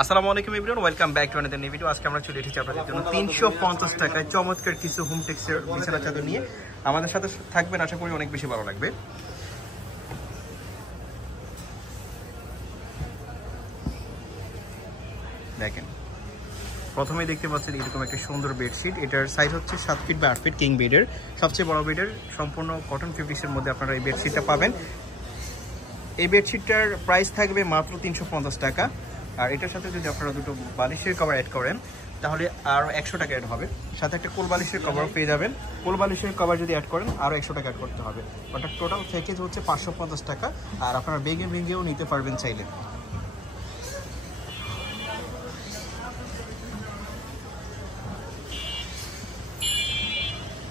আসসালামু আলাইকুম everyone, welcome back to another new video. আজকে আমরা চলে এসেছি আপনাদের জন্য 350 টাকায় চমৎকার কিছু হোম টেক্সচার বিছানা চাদর নিয়ে। আমাদের সাথে থাকবেন, আশা করি অনেক বেশি ভালো লাগবে। দেখেন, প্রথমেই দেখতে পাচ্ছেন এরকম একটা সুন্দর বেডশিট। এটার সাইজ হচ্ছে 7 ফিট বা 8 ফিট কিং বেডের, সবচেয়ে বড় বেডের, সম্পূর্ণ কটন ফেব্রিক্সের মধ্যে আপনারা এই বেডশিটটা পাবেন। এই বেডশিটটার প্রাইস থাকবে মাত্র 350 টাকা। আর এটার সাথে যদি আপনারা দুটো বালিশের কভার অ্যাড করেন তাহলে আরও 100 টাকা অ্যাড হবে। সাথে একটা কোল বালিশের কভারও পেয়ে যাবেন। কোল বালিশের কভার যদি অ্যাড করেন আরও 100 টাকা অ্যাড করতে হবে। অর্থাৎ টোটাল প্যাকেজ হচ্ছে 550 টাকা। আর আপনারা ভেঙেও নিতে পারবেন চাইলে।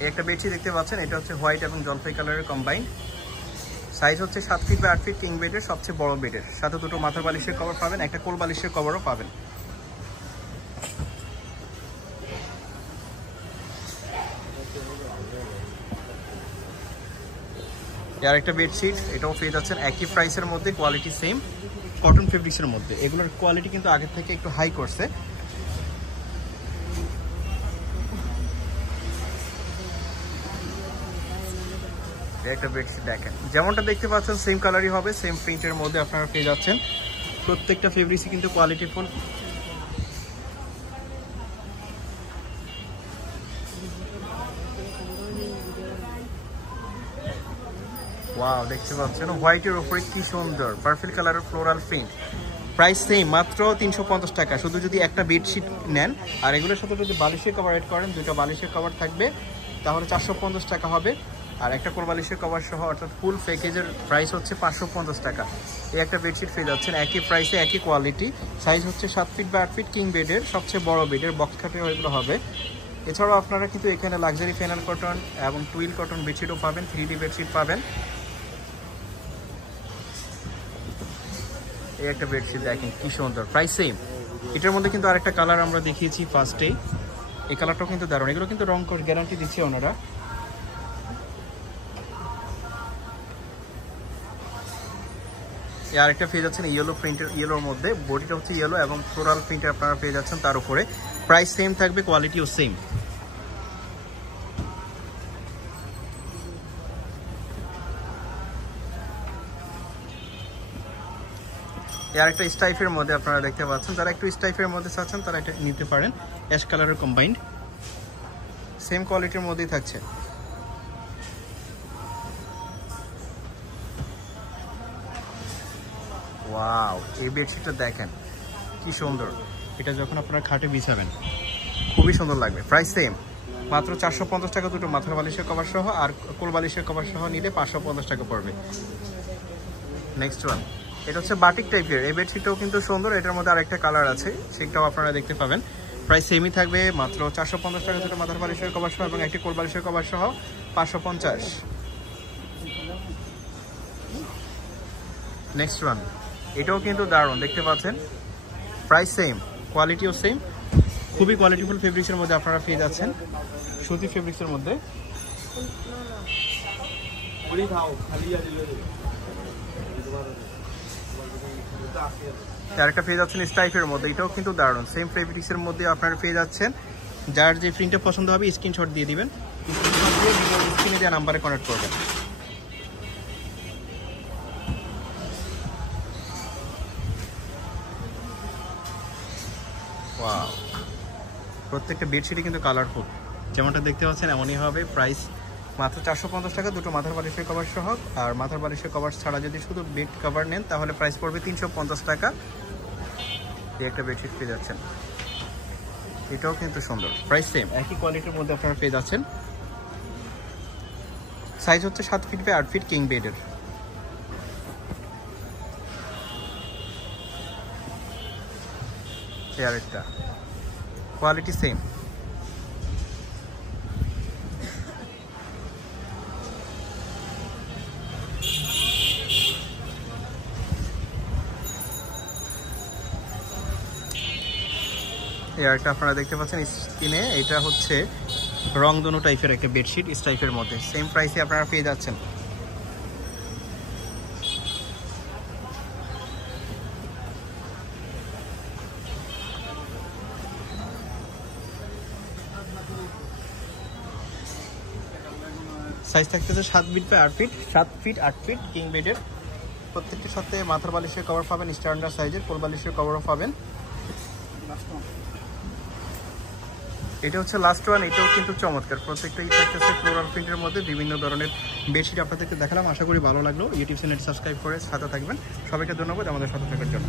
একটা বেডশিট দেখতে পাচ্ছেন, এটা হচ্ছে হোয়াইট এবং জলপাই কালারের কম্বাইন। সাইজ হচ্ছে 7 ফিট বা 8 ফিট কিং বেডের, সবচেয়ে বড় বেডের। সাথে দুটো মাথার বালিশের কভার পাবেন, একটা কোল বালিশের কভারও পাবেন। আর একটা বেডশিট, এটাও পেয়ে যাচ্ছেন একই প্রাইসের মধ্যে, কোয়ালিটি সেম, কটন ফেব্রিক্সের মধ্যে। এগুলোর কোয়ালিটি কিন্তু আগের থেকে একটু হাই করছে। একটা বেডশিট দেখেন, যেমনটা দেখতে পাচ্ছেন সেম কালারই হবে, সেম প্রিন্টের মধ্যে আপনারা পেয়ে যাচ্ছেন। প্রত্যেকটা ফেব্রিক্সই কিন্তু কোয়ালিটিফুল। ওয়াও, দেখতে পাচ্ছেন হোয়াইটের উপরে কি সুন্দর পার্পল কালারের ফ্লোরাল প্রিন্ট। প্রাইস সেম, মাত্র 350 টাকা। শুধু যদি একটা বেডশিট নেন আর এগুলোর সাথে যদি বালিশের কভার অ্যাড করেন, দুটো বালিশের কভার থাকবে, তাহলে 450 টাকা হবে। আর একটা কোল বালিশের কভার সহ, অর্থাৎ ফুল প্যাকেজের প্রাইস হচ্ছে 550 টাকা। এই একটা বেডশিট পেয়ে যাচ্ছেন একই প্রাইসে, একই কোয়ালিটি। সাইজ হচ্ছে 7 ফিট বা 8 ফিট কিং বেডের, সবচেয়ে বড় বেডের, বক্স খাটে এগুলো হবে। এছাড়াও আপনারা কিন্তু এখানে লাক্সারি ফেনাল কটন এবং টুইল কটন বেডশিটও পাবেন, 3D বেডশিট পাবেন। এই একটা বেডশিট দেখেন কি সুন্দর, প্রাইস সেম। এটার মধ্যে কিন্তু আরেকটা কালার আমরা দেখিয়েছি ফার্স্টেই, এই কালারটাও কিন্তু দারুণ। এগুলো কিন্তু রং কোড গ্যারান্টি দিচ্ছে ওনারা। আর একটা পেয়ে যাচ্ছেন ইয়েলো প্রিন্টের, ইয়েলোর মধ্যে বডিটা হচ্ছে ইয়েলো এবং ফ্লোরাল প্রিন্টের আপনারা পেয়ে যাচ্ছেন তার উপরে। প্রাইস সেম থাকবে, কোয়ালিটিও সেম। আর একটা স্টাইফের মধ্যে আপনারা দেখতে পাচ্ছেন, যারা একটু স্টাইফের মধ্যে চাচ্ছেন তারা এটা নিতে পারেন। অ্যাশ কালারের কম্বাইন্ড, সেম কোয়ালিটির মধ্যেই থাকছে। ওয়াও, এই বেডশিটটা দেখেন কি সুন্দর। এটা যখন আপনারা খাটে বিছাবেন খুবই সুন্দর লাগবে। প্রাইস সেম, মাত্র 450 টাকা দুটো মাথার বালিশের কভার সহ। আর কোল বালিশের কভার সহ নিলে 550 টাকা পড়বে। নেক্সট ওয়ান, এটা হচ্ছে বাটিক টাইপের। এই বেডশিটটাও কিন্তু সুন্দর। এটার মধ্যে আরেকটা কালার আছে, সেটাও আপনারা দেখতে পাবেন। প্রাইস সেমই থাকবে, মাত্র 450 টাকা দুটো মাথার বালিশের কভার সহ এবং একটি কোল বালিশের কভার সহ 550। নেক্সট ওয়ান, এটাও কিন্তু দারুণ, দেখতে পাচ্ছেন। প্রাইস সেম, কোয়ালিটিও সেম। খুবই কোয়ালিটিফুল ফেব্রিক্সের মধ্যে আপনারা পেয়ে যাচ্ছেন, সুতি ফেব্রিক্সের মধ্যে। আরেকটা পেয়ে যাচ্ছেন স্টাইফের মধ্যে, এটাও কিন্তু দারুণ, সেম ফেব্রিক্সের মধ্যে আপনারা পেয়ে যাচ্ছেন। যার যে প্রিন্টটা পছন্দ হবে স্ক্রিনশট দিয়ে দিবেন, স্ক্রিনে দেওয়া নাম্বারে কন্ট্যাক্ট করবেন। ওয়াও, প্রত্যেকটা বেডশিটই কিন্তু কালারফুল, যেমনটা দেখতে পাচ্ছেন এমনই হবে। প্রাইস মাত্র 450 টাকা দুটো মাথার বালিশের কভার সহ। আর মাথার বালিশের কভার ছাড়া যদি শুধু বেড কভার নেন তাহলে প্রাইস পড়বে 350 টাকা। এই একটা বেডশিট পেয়ে যাচ্ছেন, এটাও কিন্তু সুন্দর। প্রাইস সেম, একই কোয়ালিটির মধ্যে আপনারা পেয়ে যাচ্ছেন। সাইজ হচ্ছে 7 ফিট বাই 8 ফিট কিং বেডের। এই আরেকটা, কোয়ালিটি সেম। এই আরেকটা আপনারা দেখতে পাচ্ছেন স্ক্রিনে, এটা হচ্ছে রংধনু টাইপের একটা বেডশিট, স্টাইফের মধ্যে। সেম প্রাইসে আপনারা পেয়ে যাচ্ছেন। সাইজ থাকতেছে 7 feet by 8 feet, 7 feet 8 feet king বেডের। প্রত্যেকটির সাথে মাথার বালিশের কভার পাবেন স্ট্যান্ডার্ড সাইজের, কোল বালিশের কভারও পাবেন। এটা হচ্ছে লাস্ট ওয়ান, এটাও কিন্তু চমৎকার। প্রত্যেকটাই থাকতেছে ফ্লোরাল প্রিন্টের মধ্যে বিভিন্ন ধরনের বেডশিট আপনাদেরকে দেখালাম। আশা করি ভালো লাগলো। ইউটিউব চ্যানেল সাবস্ক্রাইব করে সাথে থাকবেন। সবাইকে ধন্যবাদ আমাদের সাথে থাকার জন্য।